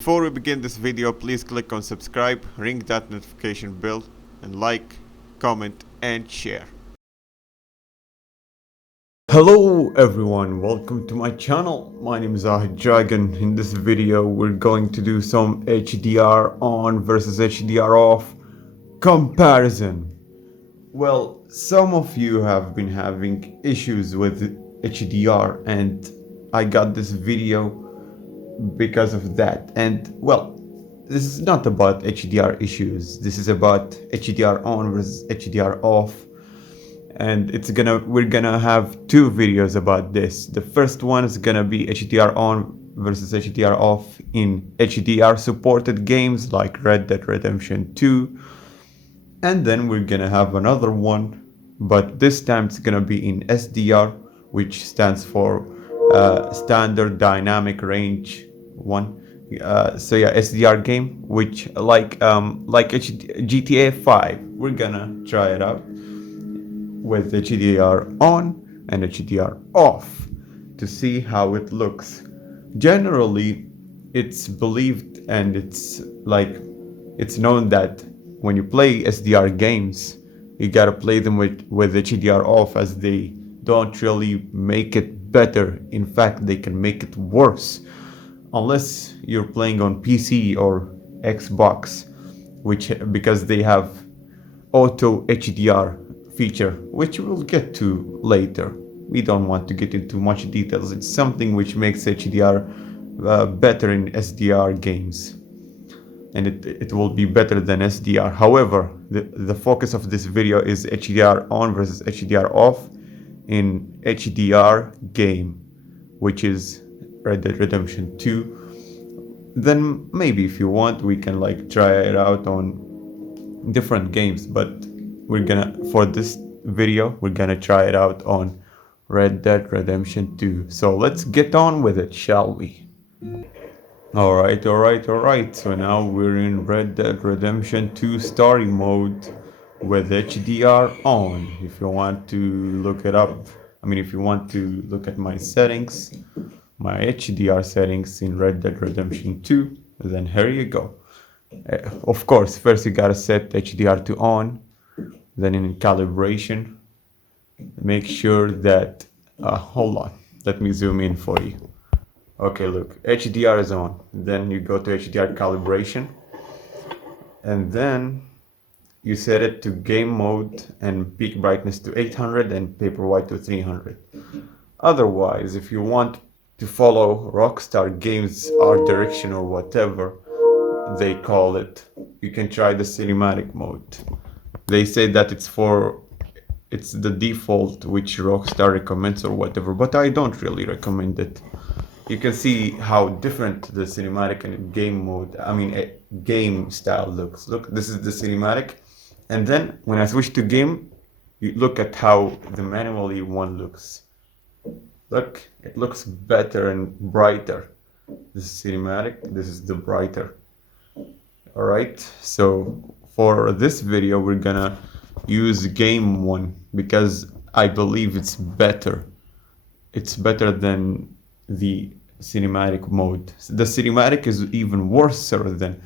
Before we begin this video, please click on subscribe, ring that notification bell, and like, comment, and share. Hello everyone, welcome to my channel. My name is Dragon. In this video we're going to do some HDR on versus HDR off comparison. Well, some of you have been having issues with HDR and I got this video because of that. And well, this is not about HDR issues, this is about HDR on versus HDR off, and we're gonna have two videos about this. The first one is gonna be HDR on versus HDR off in HDR supported games like Red Dead Redemption 2, and then we're gonna have another one, but this time it's gonna be in SDR, which stands for standard dynamic range one. So yeah, SDR game, which like GTA 5, we're gonna try it out with HDR on and HDR off to see how it looks. Generally, it's believed and it's known that when you play SDR games, you gotta play them with HDR off, as they don't really make it better. In fact, they can make it worse, unless you're playing on PC or Xbox, because they have auto HDR feature, which we'll get to later. We don't want to get into much details. It's something which makes HDR better in SDR games, and it will be better than SDR. However, the focus of this video is HDR on versus HDR off in HDR game, which is Red Dead Redemption 2. Then maybe if you want, we can try it out on different games, but for this video we're gonna try it out on Red Dead Redemption 2. So let's get on with it, shall we? Alright, so now we're in Red Dead Redemption 2 story mode with HDR on. If you want to look it up, if you want to look at my settings, my HDR settings in Red Dead Redemption 2, then here you go. Of course, first you gotta set HDR to on, then in calibration, make sure that, hold on, let me zoom in for you. Okay, look, HDR is on. Then you go to HDR calibration, and then you set it to game mode and peak brightness to 800 and paperwhite to 300. Otherwise, if you want to follow Rockstar Games art direction or whatever they call it, you can try the cinematic mode. They say that it's the default which Rockstar recommends or whatever, but I don't really recommend it. You can see how different the cinematic and game mode, game style looks. Look, this is the cinematic, and then when I switch to game, you look at how the manually one looks. Look, it looks better and brighter. This is cinematic, this is the brighter. Alright, so for this video we're gonna use game one because I believe it's better. It's better than the cinematic mode. The cinematic is even worse than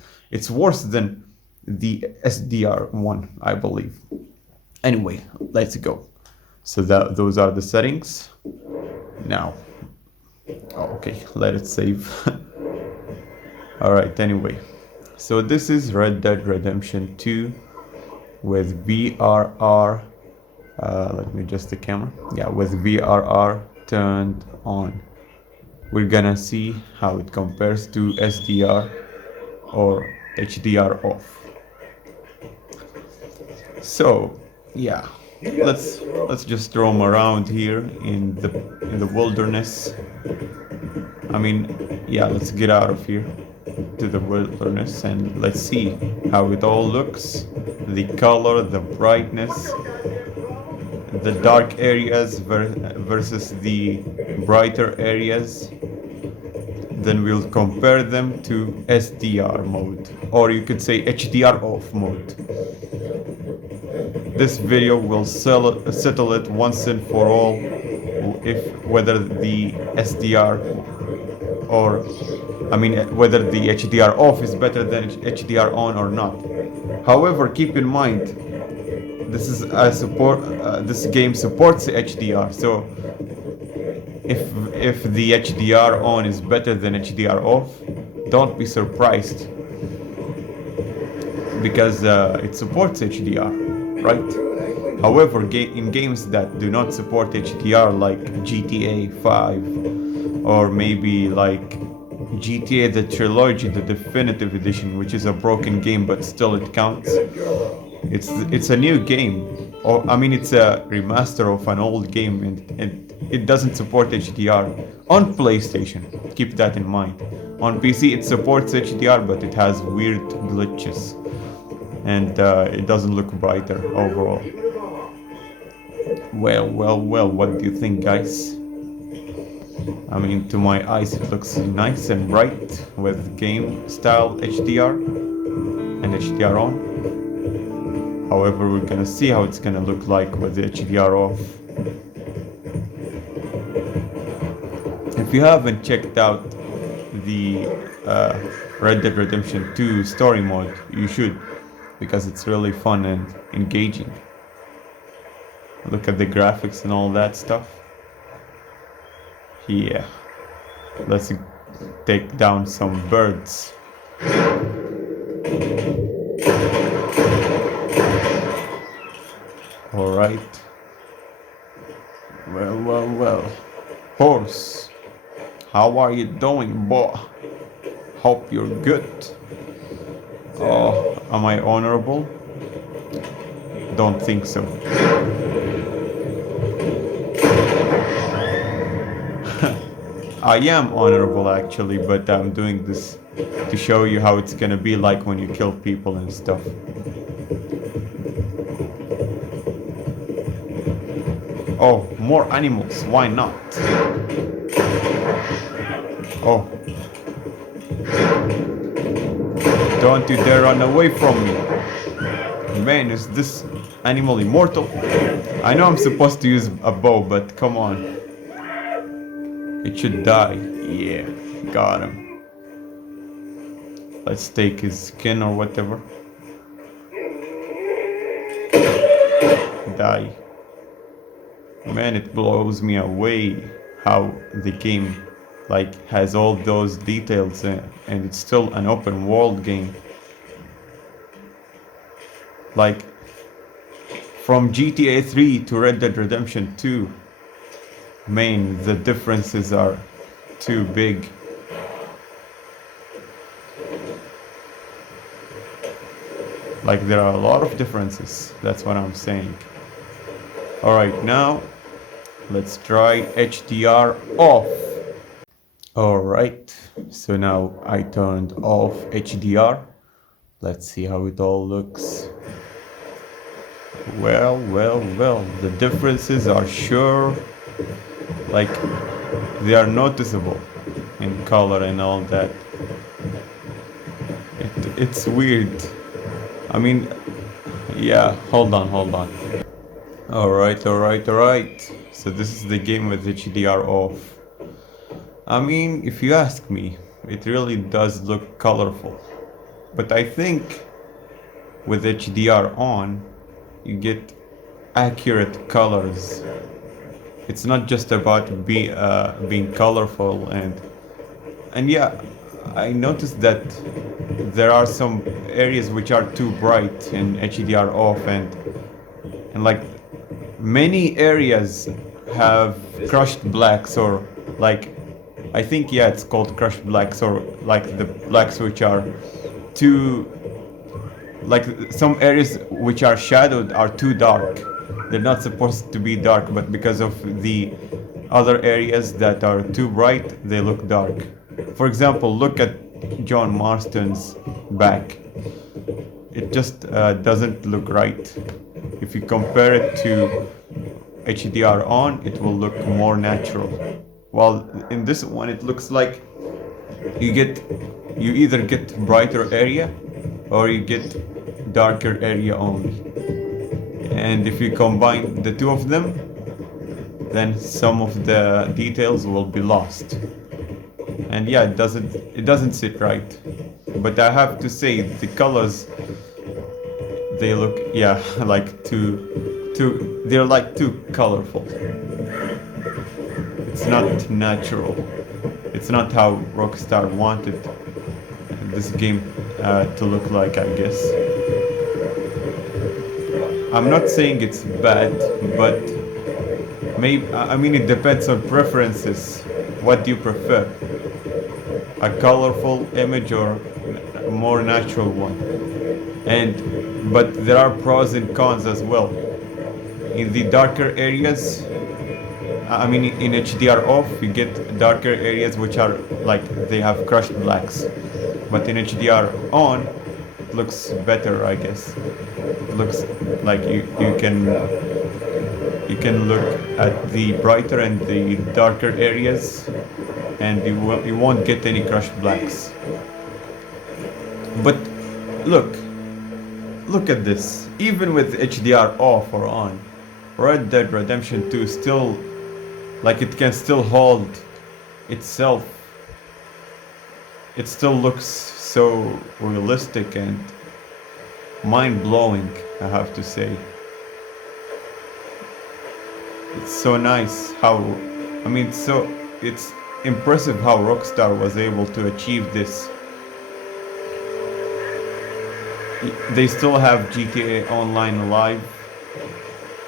the SDR one, I believe. Anyway, let's go. So those are the settings. Now, okay, let it save. Alright, anyway, so this is Red Dead Redemption 2 with VRR, let me adjust the camera, with VRR turned on. We're gonna see how it compares to SDR or HDR off. So yeah, let's just roam around here in the wilderness. Let's get out of here to the wilderness and let's see how it all looks. The color, the brightness, the dark areas versus the brighter areas. Then we'll compare them to SDR mode, or you could say HDR off mode. This video will settle it once and for all, whether the SDR or I mean, whether the HDR off is better than HDR on or not. However, keep in mind, this is a support. This game supports HDR, so if the HDR on is better than HDR off, don't be surprised, because it supports HDR, right? However, in games that do not support HDR, like GTA 5, or maybe like GTA the Trilogy, the Definitive Edition, which is a broken game but still it counts. It's a new game, or I mean it's a remaster of an old game, and it doesn't support HDR on PlayStation. Keep that in mind. On PC it supports HDR, but it has weird glitches, and it doesn't look brighter overall. Well, what do you think, guys? I mean, to my eyes it looks nice and bright with game style HDR and HDR on. However, we're gonna see how it's gonna look like with the HDR off. If you haven't checked out the Red Dead Redemption 2 story mode, you should, because it's really fun and engaging. Look at the graphics and all that stuff. Yeah, let's take down some birds. Alright. Well. Horse, how are you doing, boy? Hope you're good. Oh, am I honorable? Don't think so. I am honorable actually, but I'm doing this to show you how it's gonna be like when you kill people and stuff. Oh, more animals, why not? Oh. Don't you dare run away from me. Man, is this animal immortal? I know I'm supposed to use a bow, but come on. It should die. Yeah, got him. Let's take his skin or whatever. Die. Man, it blows me away how the game like has all those details and it's still an open world game. Like from GTA 3 to Red Dead Redemption 2, man, the differences are too big. Like there are a lot of differences, that's what I'm saying. Alright, now let's try HDR off. Alright, so now I turned off HDR. Let's see how it all looks. Well, the differences are sure, like they are noticeable in color and all that. It's weird. I mean, yeah, hold on. Alright. So this is the game with HDR off. I mean, if you ask me, it really does look colorful. But I think with HDR on, you get accurate colors. It's not just about being colorful and yeah, I noticed that there are some areas which are too bright in HDR off and like many areas have crushed blacks, or like I think, yeah, it's called crushed blacks, or like the blacks which are too, like some areas which are shadowed are too dark. They're not supposed to be dark, but because of the other areas that are too bright, they look dark. For example, look at John Marston's back. It just doesn't look right. If you compare it to HDR on, it will look more natural. While in this one, it looks like you either get brighter area or you get darker area only. And if you combine the two of them, then some of the details will be lost. and yeah, it doesn't sit right. But I have to say, the colors, they look, yeah, like they're like too colorful. It's not natural. It's not how Rockstar wanted this game to look like, I guess. I'm not saying it's bad, but maybe, I mean, it depends on preferences. What do you prefer? A colorful image or a more natural one? But there are pros and cons as well. In the darker areas, I mean, in HDR off, you get darker areas which are like they have crushed blacks. But in HDR on, it looks better, I guess. It looks like you can look at the brighter and the darker areas, and you won't get any crushed blacks. But look at this. Even with HDR off or on, Red Dead Redemption 2 still, like, it can still hold itself. It still looks so realistic and mind-blowing, I have to say. It's so nice how, I mean, it's impressive how Rockstar was able to achieve this. They still have GTA Online alive,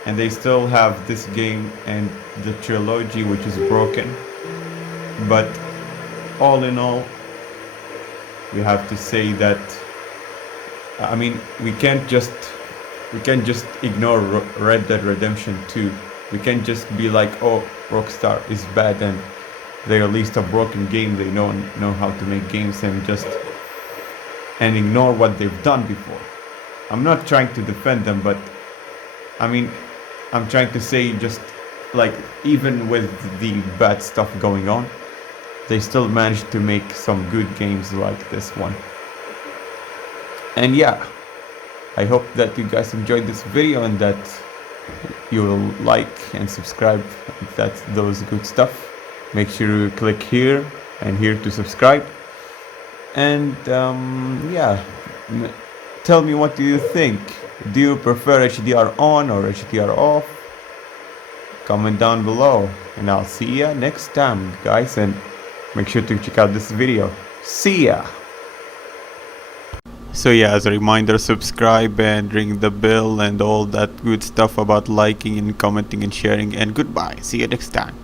and they still have this game and the trilogy, which is broken. But all in all, we have to say that, I mean, we can't just ignore Red Dead Redemption 2. We can't just be like, oh, Rockstar is bad and they released a broken game, they know how to make games, and ignore what they've done before. I'm not trying to defend them, but I mean, I'm trying to say, just like, even with the bad stuff going on, they still managed to make some good games like this one. And yeah, I hope that you guys enjoyed this video and that you will like and subscribe if that's those good stuff. Make sure you click here and here to subscribe. And yeah, tell me, what do you think? Do you prefer HDR on or HDR off? Comment down below, and I'll see ya next time, guys, and make sure to check out this video. See ya! So yeah, as a reminder, subscribe and ring the bell and all that good stuff about liking and commenting and sharing, and goodbye. See you next time.